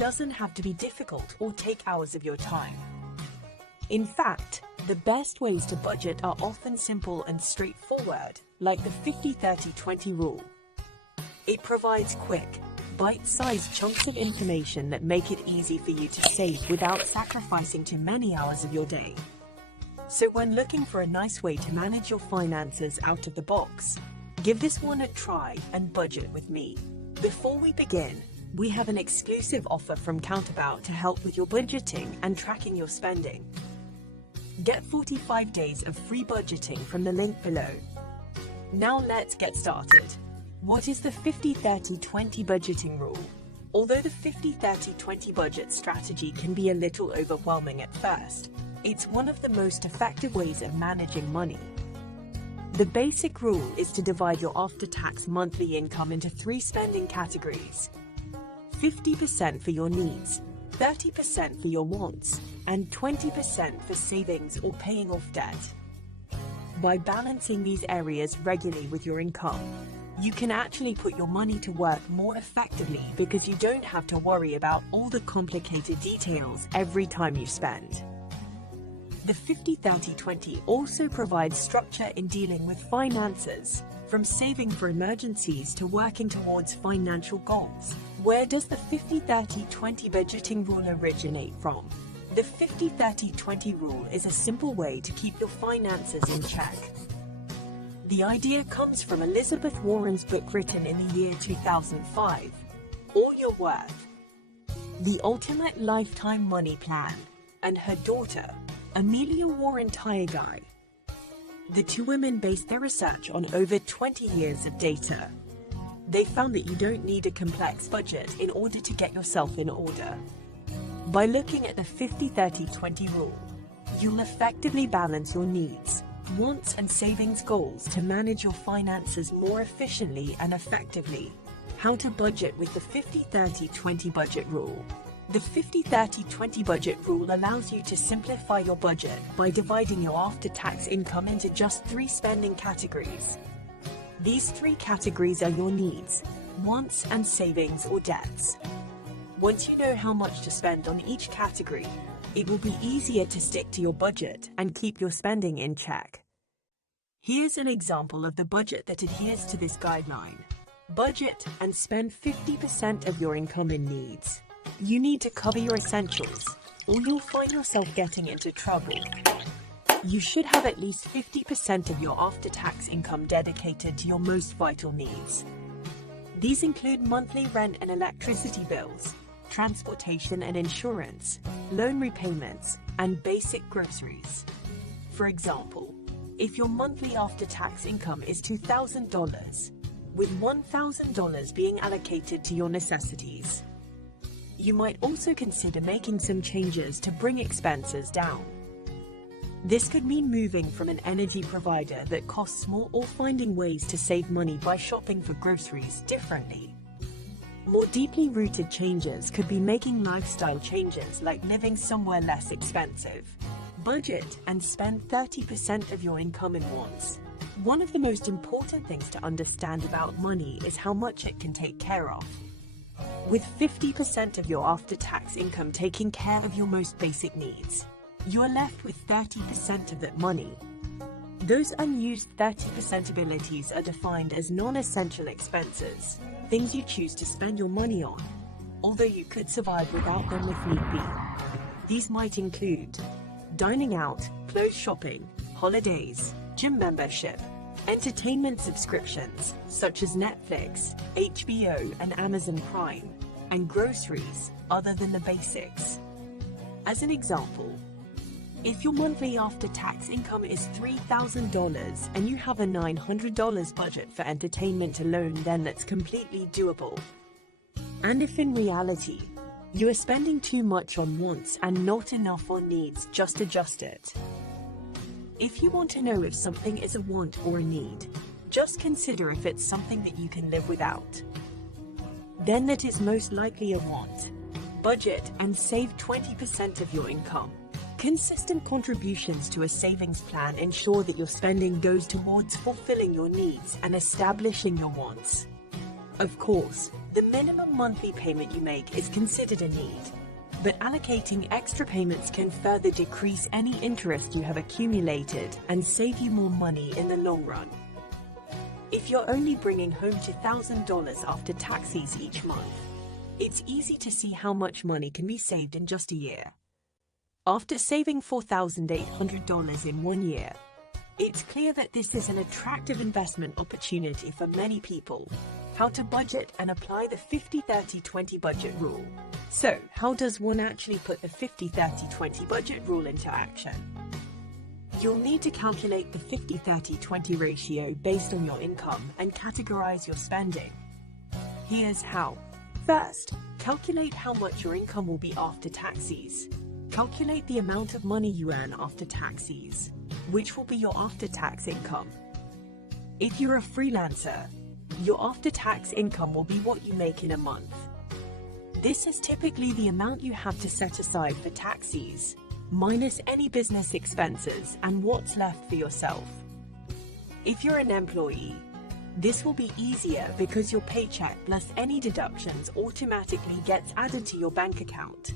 doesn't have to be difficult or take hours of your time. In fact, the best ways to budget are often simple and straightforward, like the 50-30-20 rule. It provides quick, bite-sized chunks of information that make it easy for you to save without sacrificing too many hours of your day. So when looking for a nice way to manage your finances out of the box, give this one a try and budget with me. Before we begin, we have an exclusive offer from Countabout to help with your budgeting and tracking your spending. Get 45 days of free budgeting from the link below. Now let's get started. What is the 50-30-20 budgeting rule? Although the 50-30-20 budget strategy can be a little overwhelming at first, it's one of the most effective ways of managing money. The basic rule is to divide your after-tax monthly income into 3 spending categories: 50% for your needs, 30% for your wants, and 20% for savings or paying off debt. By balancing these areas regularly with your income, you can actually put your money to work more effectively because you don't have to worry about all the complicated details every time you spend. The 50-30-20 also provides structure in dealing with finances, from saving for emergencies to working towards financial goals. Where does the 50-30-20 budgeting rule originate from? The 50-30-20 rule is a simple way to keep your finances in check. The idea comes from Elizabeth Warren's book written in the year 2005, All Your Worth, The Ultimate Lifetime Money Plan, and her daughter, Amelia Warren Tyagai. The two women based their research on over 20 years of data. They found that you don't need a complex budget in order to get yourself in order. By looking at the 50-30-20 rule, you'll effectively balance your needs, wants, and savings goals to manage your finances more efficiently and effectively. How to budget with the 50-30-20 budget rule. The 50-30-20 budget rule allows you to simplify your budget by dividing your after-tax income into just 3 spending categories. These 3 categories are your needs, wants, and savings or debts. Once you know how much to spend on each category, it will be easier to stick to your budget and keep your spending in check. Here's an example of the budget that adheres to this guideline. Budget and spend 50% of your income in needs. You need to cover your essentials, or you'll find yourself getting into trouble. You should have at least 50% of your after-tax income dedicated to your most vital needs. These include monthly rent and electricity bills, transportation and insurance, loan repayments, and basic groceries. For example, if your monthly after-tax income is $2,000, with $1,000 being allocated to your necessities, you might also consider making some changes to bring expenses down. This could mean moving from an energy provider that costs more or finding ways to save money by shopping for groceries differently. More deeply rooted changes could be making lifestyle changes like living somewhere less expensive. Budget and spend 30% of your income in wants. One of the most important things to understand about money is how much it can take care of. With 50% of your after-tax income taking care of your most basic needs, you are left with 30% of that money. Those unused 30% abilities are defined as non-essential expenses, things you choose to spend your money on, although you could survive without them if need be. These might include dining out, clothes shopping, holidays, gym membership, entertainment subscriptions such as Netflix, HBO, and Amazon Prime, and groceries other than the basics. As an example, if your monthly after-tax income is $3,000 and you have a $900 budget for entertainment alone, then that's completely doable. And if in reality, you are spending too much on wants and not enough on needs, just adjust it. If you want to know if something is a want or a need, just consider if it's something that you can live without. Then that is most likely a want. Budget and save 20% of your income. Consistent contributions to a savings plan ensure that your spending goes towards fulfilling your needs and establishing your wants. Of course, the minimum monthly payment you make is considered a need, but allocating extra payments can further decrease any interest you have accumulated and save you more money in the long run. If you're only bringing home $2,000 after taxes each month, it's easy to see how much money can be saved in just a year. After saving $4,800 in 1 year, it's clear that this is an attractive investment opportunity for many people. How to budget and apply the 50-30-20 budget rule. So, how does one actually put the 50-30-20 budget rule into action? You'll need to calculate the 50-30-20 ratio based on your income and categorize your spending. Here's how. First, calculate how much your income will be after taxes. Calculate the amount of money you earn after taxes, which will be your after-tax income. If you're a freelancer, your after-tax income will be what you make in a month. This is typically the amount you have to set aside for taxes, minus any business expenses and what's left for yourself. If you're an employee, this will be easier because your paycheck plus any deductions automatically gets added to your bank account.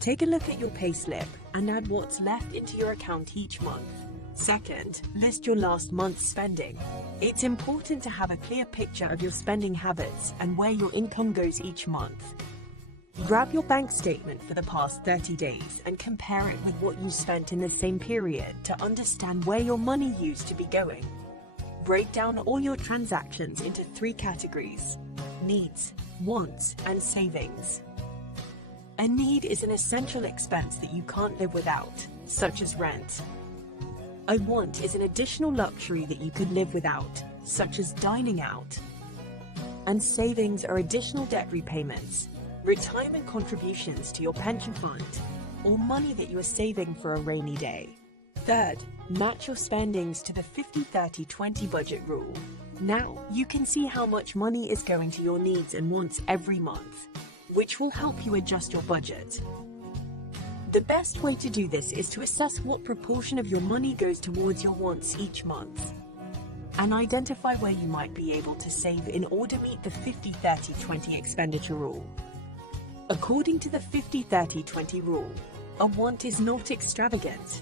Take a look at your payslip and add what's left into your account each month. Second, list your last month's spending. It's important to have a clear picture of your spending habits and where your income goes each month. Grab your bank statement for the past 30 days and compare it with what you spent in the same period to understand where your money used to be going. Break down all your transactions into 3 categories: needs, wants, and savings. A need is an essential expense that you can't live without, such as rent. A want is an additional luxury that you could live without, such as dining out. And savings are additional debt repayments, retirement contributions to your pension fund, or money that you are saving for a rainy day. Third, match your spendings to the 50-30-20 budget rule. Now, you can see how much money is going to your needs and wants every month, which will help you adjust your budget. The best way to do this is to assess what proportion of your money goes towards your wants each month, and identify where you might be able to save in order to meet the 50-30-20 expenditure rule. According to the 50-30-20 rule, a want is not extravagant.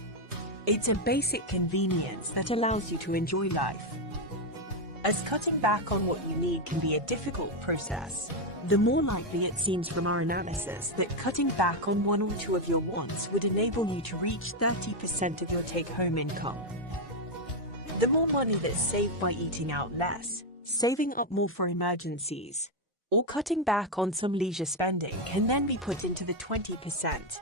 It's a basic convenience that allows you to enjoy life. As cutting back on what you need can be a difficult process, the more likely it seems from our analysis that cutting back on 1 or 2 of your wants would enable you to reach 30% of your take-home income. The more money that's saved by eating out less, saving up more for emergencies, or cutting back on some leisure spending can then be put into the 20%